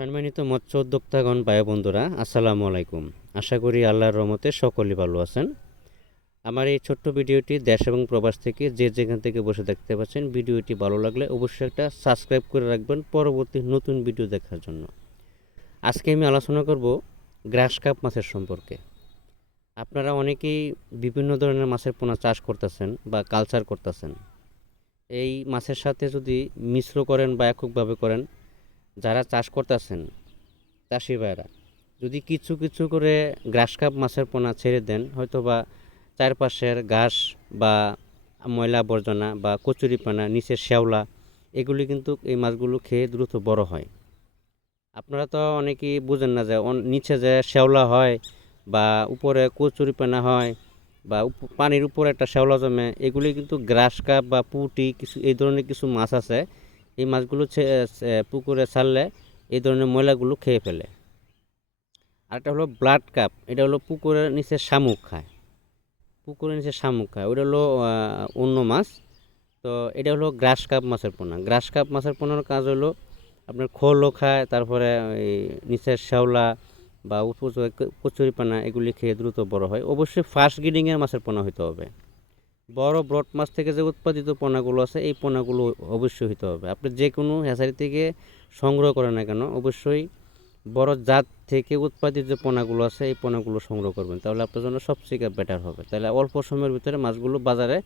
সম্মানিত মৎস্য উদ্যোক্তাগণ ভাই বন্ধুরা, আসসালামু আলাইকুম। আশা করি আল্লাহর রহমতে সকলেই ভালো আছেন। আমার এই ছোট্ট ভিডিওটি দেশ এবং প্রবাস থেকে যে যেখান থেকে বসে দেখতে পাচ্ছেন, ভিডিওটি ভালো লাগলে অবশ্যই একটা সাবস্ক্রাইব করে রাখবেন পরবর্তী নতুন ভিডিও দেখার জন্য। আজকে আমি আলোচনা করব গ্রাস কাপ মাছের সম্পর্কে। আপনারা অনেকেই বিভিন্ন ধরনের মাছের পোনা চাষ করতেছেন বা কালচার করতেছেন। এই মাছের সাথে যদি মিশ্র করেন বা এককভাবে করেন, যারা চাষ করতেছেন চাষি ভাইরা যদি কিছু কিছু করে গ্রাস কাপ মাছের পোনা ছেড়ে দেন, হয়তো বা চারপাশের ঘাস বা ময়লা আবর্জনা বা কচুরিপানা, নিচের শ্যাওলা, এগুলি কিন্তু এই মাছগুলো খেয়ে দ্রুত বড় হয়। আপনারা তো অনেকেই বুঝেন না যে নিচে যে শ্যাওলা হয় বা উপরে কচুরিপানা হয় বা পানির উপরে একটা শ্যাওলা জমে, এগুলি কিন্তু গ্রাস কাপ বা পুঁটি কিছু এই ধরনের কিছু মাছ আছে। এই মাছগুলো পুকুরে ছাড়লে এই ধরনের ময়লাগুলো খেয়ে ফেলে। আরেকটা হলো ব্লাড কাপ, এটা হলো পুকুরের নিচে শামুক খায়। পুকুরের নিচে শামুক খায়, ওটা হলো অন্য মাছ। তো এটা হলো গ্রাস কাপ মাছের পোনা। গ্রাস কাপ মাছের পোনার কাজ হলো আপনার খোলও খায়, তারপরে এই নিচের শ্যাওলা বা উপযোগী কচুরিপানা এগুলি খেয়ে দ্রুত বড় হয়। অবশ্যই ফাস্ট গ্রেডিংয়ের মাছের পোনা হতে হবে। বড় ব্রড মাছ থেকে যে উৎপাদিত পোনাগুলো আছে, এই পোনাগুলো অবশ্যই হতে হবে। আপনি যে কোনো হ্যাচারি থেকে সংগ্রহ করেন না কেন, অবশ্যই বড় জাত থেকে উৎপাদিত যে পোনাগুলো আছে এই পোনাগুলো সংগ্রহ করবেন, তাহলে আপনার জন্য সবথেকে বেটার হবে। তাহলে অল্প সময়ের ভিতরে মাছগুলো বাজারে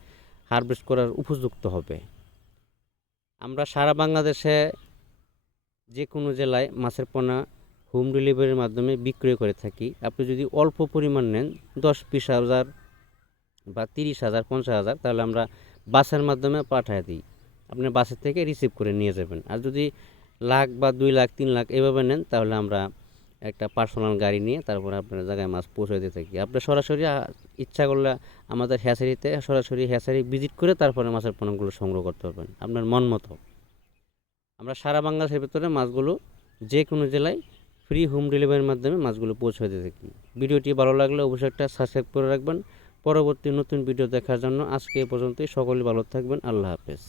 হারভেস্ট করার উপযুক্ত হবে। আমরা সারা বাংলাদেশে যে কোনো জেলায় মাছের পোনা হোম ডেলিভারির মাধ্যমে বিক্রয় করে থাকি। আপনি যদি অল্প পরিমাণ নেন, 10-20 হাজার বা 30,000 50,000, তাহলে আমরা বাসের মাধ্যমে পাঠিয়ে দিই। আপনি বাসের থেকে রিসিভ করে নিয়ে যাবেন। আর যদি লাখ বা 2 লাখ 3 লাখ এভাবে নেন, তাহলে আমরা একটা পার্সোনাল গাড়ি নিয়ে তারপরে আপনার জায়গায় মাছ পৌঁছে দিয়ে থাকি। আপনি সরাসরি ইচ্ছা করলে আমাদের হ্যাচারিতে সরাসরি হ্যাচারি ভিজিট করে তারপরে মাছের পোনাগুলো সংগ্রহ করতে পারবেন আপনার মন মতো। আমরা সারা বাংলাদেশের ভিতরে মাছগুলো যে কোনো জেলায় ফ্রি হোম ডেলিভারির মাধ্যমে মাছগুলো পৌঁছে দিয়ে থাকি। ভিডিওটি ভালো লাগলে অবশ্যই একটা সাবস্ক্রাইব করে রাখবেন পরবর্তী নতুন ভিডিও দেখার জন্য। আজকে এ পর্যন্তই, সকলে ভালো থাকবেন। আল্লাহ হাফেজ।